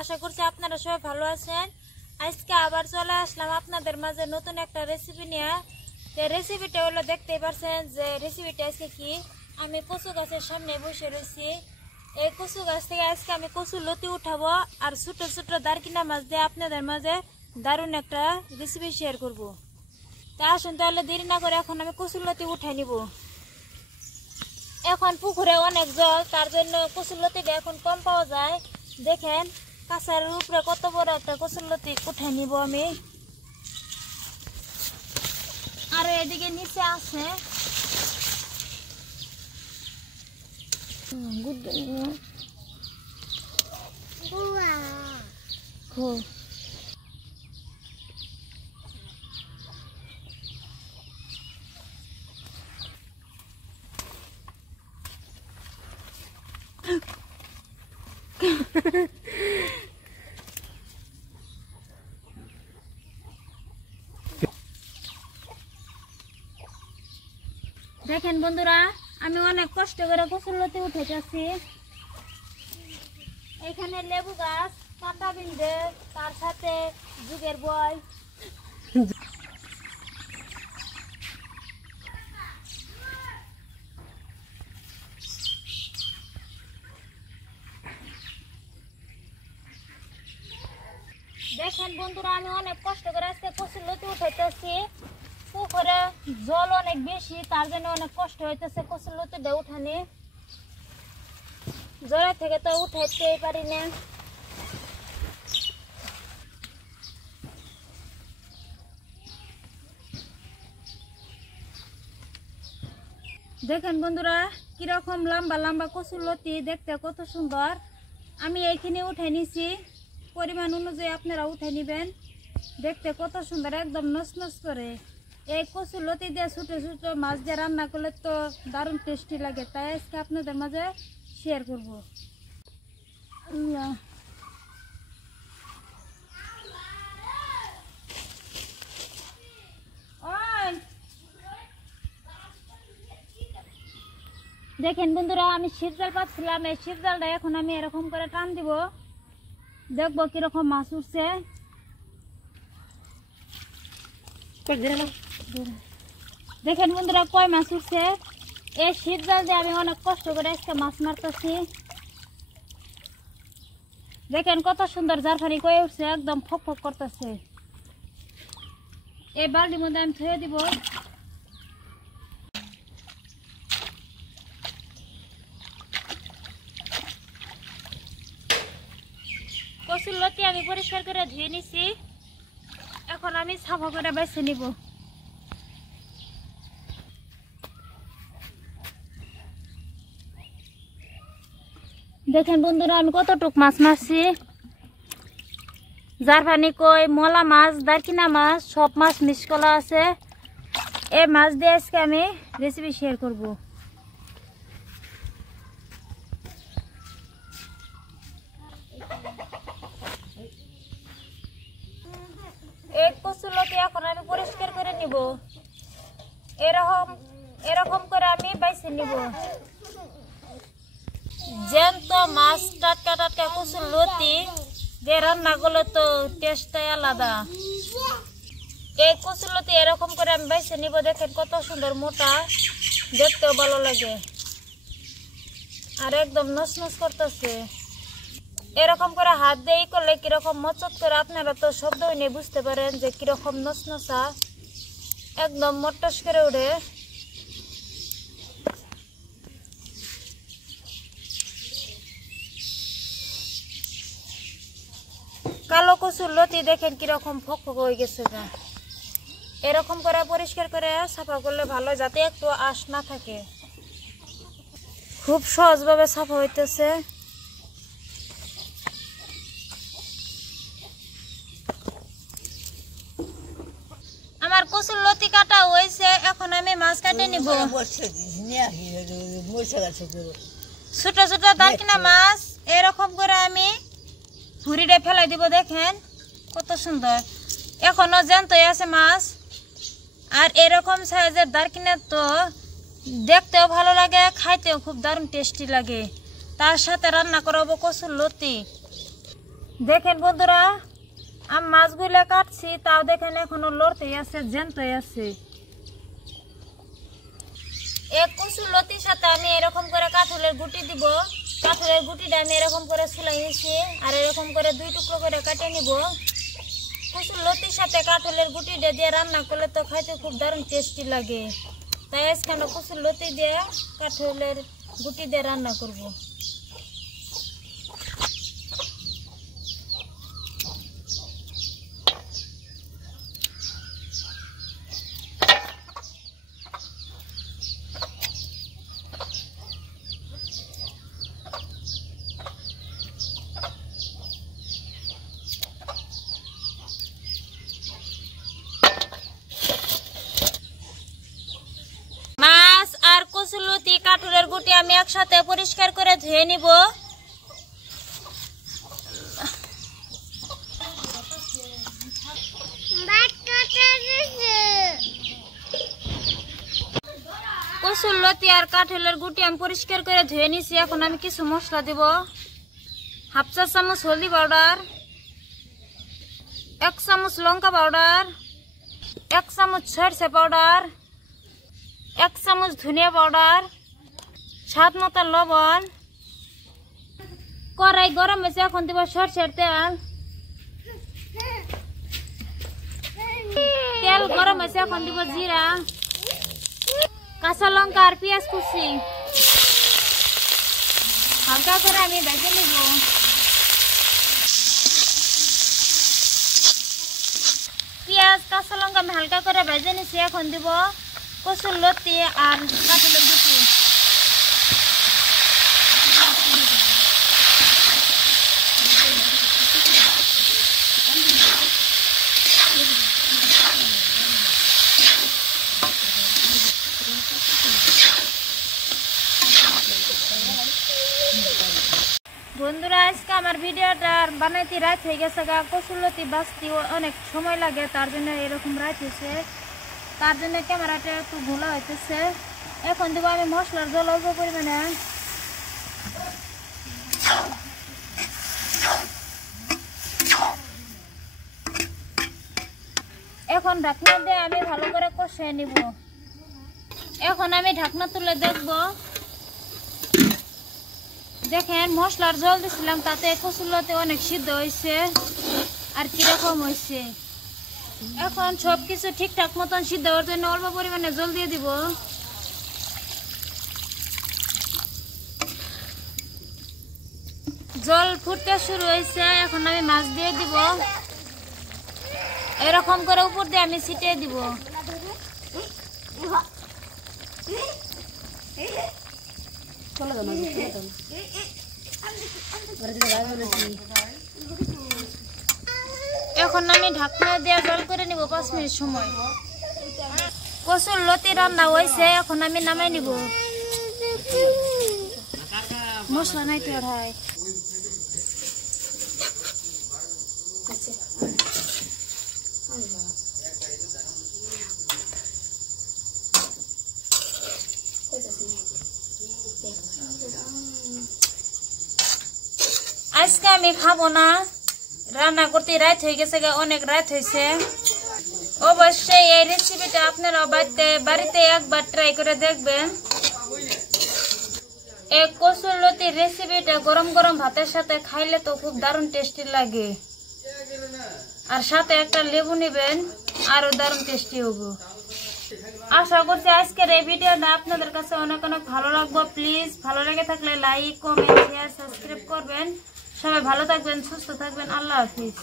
আশা করছি আপনারা সবাই ভালো আছেন। আজকে আবার চলে আসলাম আপনাদের মাঝে নতুন একটা রেসিপি নিয়ে। তো রেসিপিটা হলো দেখতেই পাচ্ছেন যে রেসিপিটা আজকে কি, আমি কচু গাছের সামনে বসে রয়েছি। এই কচু গাছ থেকে আজকে আমি কচু লতি উঠাবো আর ছোট ছোট দারকিনা মাছ দিয়ে আপনাদের মাঝে দারুণ একটা রেসিপি শেয়ার করব। তা আসুন তাহলে দেরি না করে এখন আমি কচু লতি উঠাই নিব। এখন পুকুরে অনেক জল, তার জন্য কচুর লতিটা এখন কম পাওয়া যায়। দেখেন কাঁচার উপরে কত বড় একটা কচুর লতি উঠে নিব আমি। আর এদিকে নিচে আছে দেখেন বন্ধুরা, আমি অনেক কষ্ট করে কচুর লতি উঠেছি। এখানে লেবু গাছ, কাঁটা বিন্দে, তার সাথে যুগের বই। দেখেন বন্ধুরা, আমি অনেক কষ্ট করে আজকে কচুর লতি উঠাইতেছি। পুকুরে জল অনেক বেশি, তার জন্য অনেক কষ্ট হইতেছে কচুর লতিটা উঠানি। জলের থেকে তো উঠাইতেই পারি না। দেখেন বন্ধুরা, কিরকম লম্বা লম্বা কচুর লতি, দেখতে কত সুন্দর। আমি এইখানে উঠে নিছি, পরিমাণ অনুযায়ী আপনারা উঠে নিবেন। দেখতে কত সুন্দর, একদম নসনস করে। এই কচুর লতি দিয়ে ছোট ছোট মাছ দিয়ে রান্না করলে তো দারুণ টেস্টি লাগে, তাই আজকে আপনাদের মাঝে শেয়ার করব। দেখেন বন্ধুরা, আমি শীত জাল পাচ্ছিলাম, এই শীত জালটা এখন আমি এরকম করে টান দিব, দেখবো কিরকম মাছ উঠছে। দেখেন বন্ধুরা, কয় মাছ উঠছে। এই শীত জাল দিয়ে আমি অনেক কষ্ট করে আজকে মাছ মারতেছি। দেখেন কত সুন্দর জারফানি কয়ে উঠছে, একদম ফক ফক করতেছে। এই বালতির মধ্যে আমি থুয়ে দিব। কচুর লতি আমি পরিষ্কার করে ধুয়ে নিছি, এখন আমি সাফা করে বেছে নিব। দেখেন বন্ধুরা, আমি কতটুক মাছ মারছি। জারফানি কই, মলা মাছ, দারকিনা মাছ, সব মাছ মিক্স করা আছে। এই মাছ দিয়ে আজকে আমি রেসিপি শেয়ার করব। এই কচুর লতি এখন আমি পরিষ্কার করে নিব। এরকম এরকম করে আমি বাইছে নিব। জ্যান্ত মাছ, টাটকা টাটকা কচুর লতি দিয়ে রান্না করলে তো টেস্টটাই আলাদা। এই কচুর লতি এরকম করে আমি বাইছে নিব। দেখেন কত সুন্দর মোটা, দেখতেও ভালো লাগে আর একদম নসনস করতেছে। এরকম করে হাত দিয়ে করলে কিরকম মচত করে, আপনারা তো শব্দ নিয়ে বুঝতে পারেন যে কিরকম নসনসা, একদম মটস করে উঠে। কালো কচুর লতি দেখেন কিরকম ফক ফক হয়ে গেছে। এরকম করে পরিষ্কার করে সাফা করলে ভালো, যাতে একটু আঁশ না থাকে। খুব সহজভাবে সাফা হইতেছে। আমার কচুর লতি কাটা হয়েছে, এখন আমি মাছ কাটে নিব। ছোট ছোট দারকিনা মাছ এরকম করে আমি ঝুড়িটা ফেলাই দিব। দেখেন কত সুন্দর, এখনো জ্যান্তই আছে মাছ। আর এরকম সাইজের দারকিনা তো দেখতেও ভালো লাগে, খাইতেও খুব দারুণ টেস্টি লাগে। তার সাথে রান্না করাবো কচুর লতি। দেখেন বন্ধুরা আমি মাছগুলো কাটছি তাও দেখেন এখনো লড়তেই আছে জ্যান্তই আছে। এক কচুর লতির সাথে আমি এরকম করে কাঁঠালের গুটি দিব। কাঁঠালের গুটিটা আমি এরকম করে ছুলাই নিছি আর এরকম করে 2 টুকরো করে কেটে নিব। কচুর লতির সাথে কাঁঠালের গুটিটা দিয়ে রান্না করলে তো খাইতে খুব দারুণ টেস্টি লাগে। তাই আজকে আমরা কচুর লতি দিয়ে কাঁঠালের গুটি দিয়ে রান্না করব। মাছ আর কচুর লতি কাঁঠালের গুটি আমি একসাথে পরিষ্কার করে ধুয়ে নিব। কচুর লতি আর কাঁঠালের গুটি আমি পরিষ্কার করে ধুয়ে নিছি। এখন আমি কিছু মশলা দিব। 1/2 চা চামচ হলদি পাউডার, 1 চামচ লঙ্কা পাউডার, 1 চামচ সরষে পাউডার, 1 চামচ ধনিয়া পাউডার, স্বাদ মতো লবণ। কড়াই গরম হয়েছে এখন দিব সরষের তেল। তেল গরম হয়েছে এখন দিব জিরা, কাঁচা লঙ্কা আর পেঁয়াজ কুচি। হালকা করে আমি ভেজে নিব। পেঁয়াজ কাঁচা লঙ্কা আমি হালকা করে ভেজে নিছি। এখন দিব কচুর লতি আর কাঁঠালের গুটি। বন্ধুরা আজকে আমার ভিডিওটা বানাইতে রাত হয়ে গেছে। কচুর লতি বাঁচতে অনেক সময় লাগে, তার জন্য এরকম রাত হয়েছে। তার জন্য ক্যামেরাটা একটু ঘোলা হইতেছে। এখন দেবো আমি মশলার জল অল্প পরিমাণে। এখন ঢাকনা দিয়ে আমি ভালো করে কষিয়ে নিব। এখন আমি ঢাকনা তুলে দেখব। দেখেন মশলার জল দিছিলাম তাতে কচুর লতি অনেক সিদ্ধ হয়েছে আর কিরকম হয়েছে। এখন সবকিছু ঠিকঠাক মতন সিদ্ধ হওয়ার জন্য অল্প পরিমাণে জল দিয়ে দিব। জল ফুটতে শুরু হয়েছে। এখন আমি মাছ দিয়ে দিব। এরকম করে উপর দিয়ে আমি ছিটিয়ে দিব। এখন আমি ঢাকনা দিয়ে জল করে নিব 5 মিনিট সময়। কচুর লতি রান্না হয়েছে। এখন আমি নামাই নিব। মশলা নাই তো ভাই। আজকে আমি খাবো না, রান্না করতে রাত হয়ে গেছে, অনেক রাত হয়েছে। অবশ্যই এই রেসিপিটা আপনারা বাড়িতে একবার ট্রাই করে দেখবেন। এই কচুর লতির রেসিপিটা গরম গরম ভাতের সাথে খাইলে তো খুব দারুণ টেস্টি লাগে। আর সাথে একটা লেবু নেবেন, আরো দারুণ টেস্টি হবে। আশা করছি আজকের এই ভিডিওটা আপনাদের কাছে অনেক অনেক ভালো লাগবে। প্লিজ ভালো লেগে থাকলে লাইক, কমেন্ট, শেয়ার, সাবস্ক্রাইব করবেন। সবাই ভালো থাকবেন, সুস্থ থাকবেন। আল্লাহ হাফিজ।